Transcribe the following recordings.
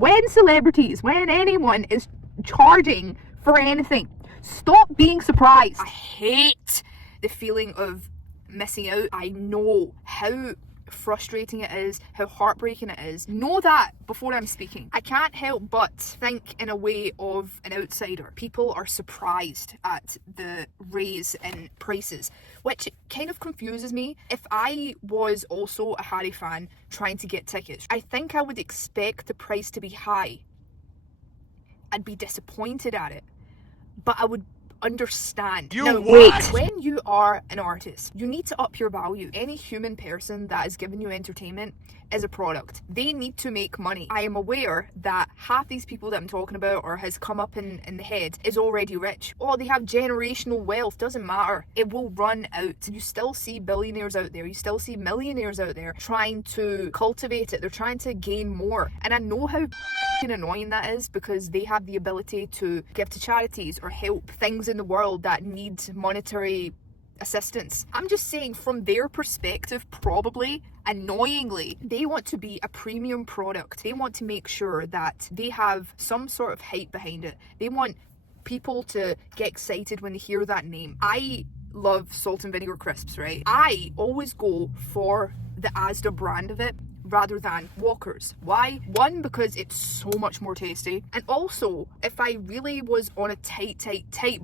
When celebrities, when anyone is charging for anything, stop being surprised. I hate the feeling of missing out. I know how frustrating it is, how heartbreaking it is. Know that before I'm speaking. I can't help but think in a way of an outsider. People are surprised at the raise in prices, which kind of confuses me. If I was also a Harry fan trying to get tickets, I think I would expect the price to be high. I'd be disappointed at it, but I would understand. Now, wait. When you are an artist, you need to up your value. Any human person that is giving you entertainment is a product. They need to make money. I am aware that half these people that I'm talking about or has come up in the head is already rich. Oh, they have generational wealth. Doesn't matter. It will run out. You still see billionaires out there. You still see millionaires out there trying to cultivate it. They're trying to gain more. And I know how annoying that is, because they have the ability to give to charities or help things in the world that need monetary assistance. I'm just saying, from their perspective, probably annoyingly, they want to be a premium product. They want to make sure that they have some sort of hype behind it. They want people to get excited when they hear that name. I love salt and vinegar crisps, right? I always go for the Asda brand of it rather than Walker's. Why? One, because it's so much more tasty, and also if I really was on a tight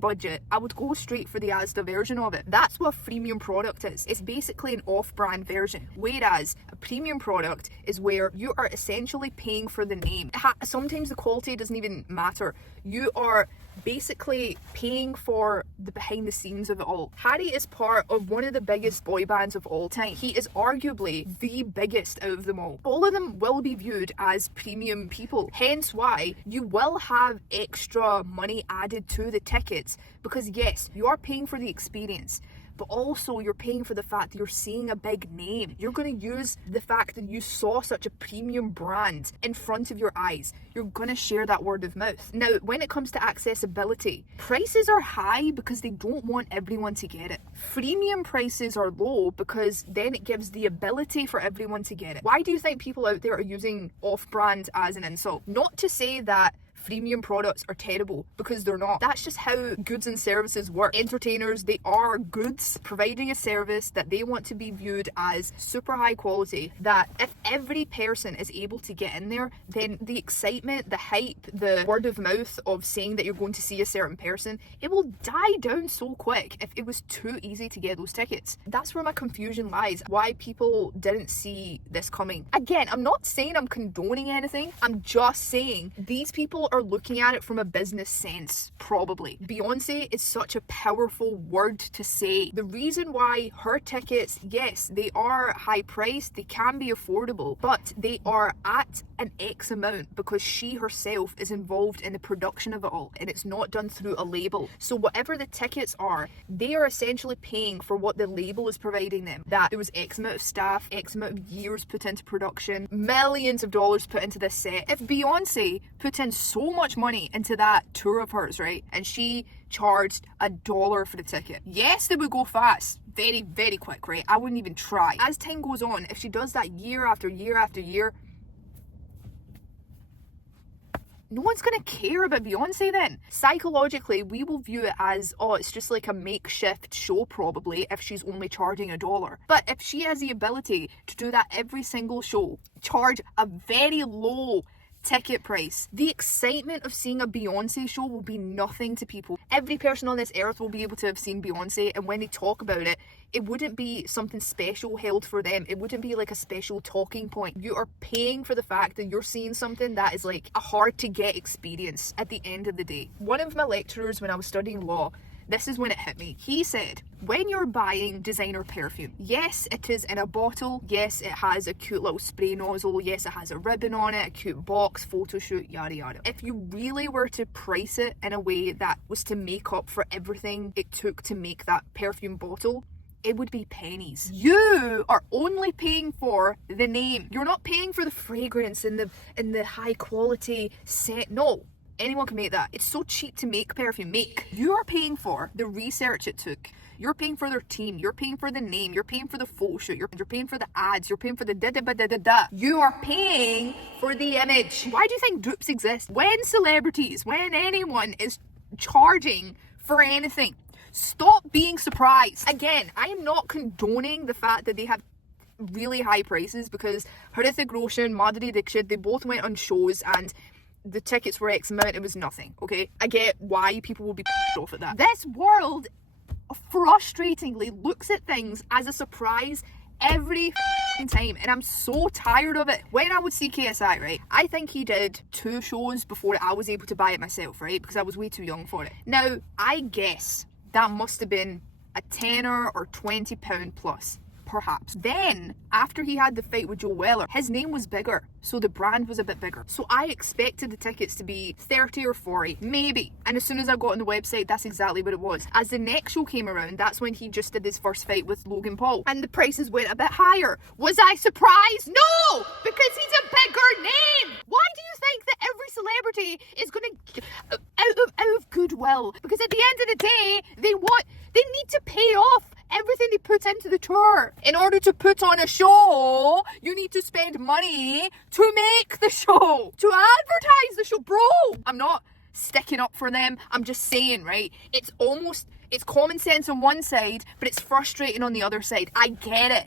budget, I would go straight for the Asda version of it. That's what a freemium product is. It's basically an off-brand version, whereas a premium product is where you are essentially paying for the name. Sometimes the quality doesn't even matter. You are basically paying for the behind the scenes of it all. Harry is part of one of the biggest boy bands of all time. He is arguably the biggest out of them all. All of them will be viewed as premium people, hence why you will have extra money added to the tickets, because yes, you are paying for the experience, but also you're paying for the fact that you're seeing a big name. You're going to use the fact that you saw such a premium brand in front of your eyes. You're going to share that word of mouth. Now, when it comes to accessibility, prices are high because they don't want everyone to get it. Freemium prices are low because then it gives the ability for everyone to get it. Why do you think people out there are using off-brand as an insult? Not to say that freemium products are terrible, because they're not. That's just how goods and services work. Entertainers, they are goods providing a service that they want to be viewed as super high quality, that if every person is able to get in there, then the excitement, the hype, the word of mouth of saying that you're going to see a certain person, it will die down so quick if it was too easy to get those tickets. That's where my confusion lies, why people didn't see this coming. Again, I'm not saying I'm condoning anything, I'm just saying these people are looking at it from a business sense, probably. Beyonce is such a powerful word to say. The reason why her tickets, yes, they are high priced, they can be affordable, but they are at an X amount because she herself is involved in the production of it all, and it's not done through a label. So whatever the tickets are, they are essentially paying for what the label is providing them. That there was X amount of staff, X amount of years put into production, millions of dollars put into this set. If Beyonce put in so much money into that tour of hers, right, and she charged $1 for the ticket, yes, they would go fast, very, very quick, right? I wouldn't even try. As time goes on, if she does that year after year after year, no one's gonna care about Beyonce then. Psychologically, we will view it as, oh, it's just like a makeshift show probably if she's only charging $1. But if she has the ability to do that every single show, charge a very low ticket price, the excitement of seeing a Beyonce show will be nothing to people. Every person on this earth will be able to have seen Beyonce, and when they talk about it, it wouldn't be something special held for them. It wouldn't be like a special talking point. You are paying for the fact that you're seeing something that is like a hard to get experience at the end of the day. One of my lecturers when I was studying law, this is when it hit me. He said, when you're buying designer perfume, yes, it is in a bottle. Yes, it has a cute little spray nozzle. Yes, it has a ribbon on it, a cute box, photo shoot, yada yada. If you really were to price it in a way that was to make up for everything it took to make that perfume bottle, it would be pennies. You are only paying for the name. You're not paying for the fragrance and the high quality scent. No. Anyone can make that. It's so cheap to make perfume. You are paying for the research it took. You're paying for their team. You're paying for the name. You're paying for the photo shoot. You're paying for the ads. You're paying for the da-da-ba-da-da-da. You are paying for the image. Why do you think dupes exist? When anyone is charging for anything, stop being surprised. Again, I am not condoning the fact that they have really high prices, because Hrithik Roshan, Madhuri Dixit, they both went on shows and the tickets were X amount. It was nothing, okay? I get why people will be pissed off at that. This world frustratingly looks at things as a surprise every time, and I'm so tired of it. When I would see KSI, right, I think he did 2 shows before I was able to buy it myself, right, because I was way too young for it. Now, I guess that must have been a tenner or £20 plus, perhaps. Then, after he had the fight with Joe Weller, his name was bigger, so the brand was a bit bigger. So I expected the tickets to be 30 or 40, maybe. And as soon as I got on the website, that's exactly what it was. As the next show came around, that's when he just did his first fight with Logan Paul, and the prices went a bit higher. Was I surprised? No! Because he's a bigger name! Why do you think that every celebrity is gonna, out of goodwill? Because at the end of the day, they need to pay off everything they put into the tour. In order to put on a show, you need to spend money to make the show, to advertise the show. Bro, I'm not sticking up for them. I'm just saying, right? It's common sense on one side, but it's frustrating on the other side. I get it.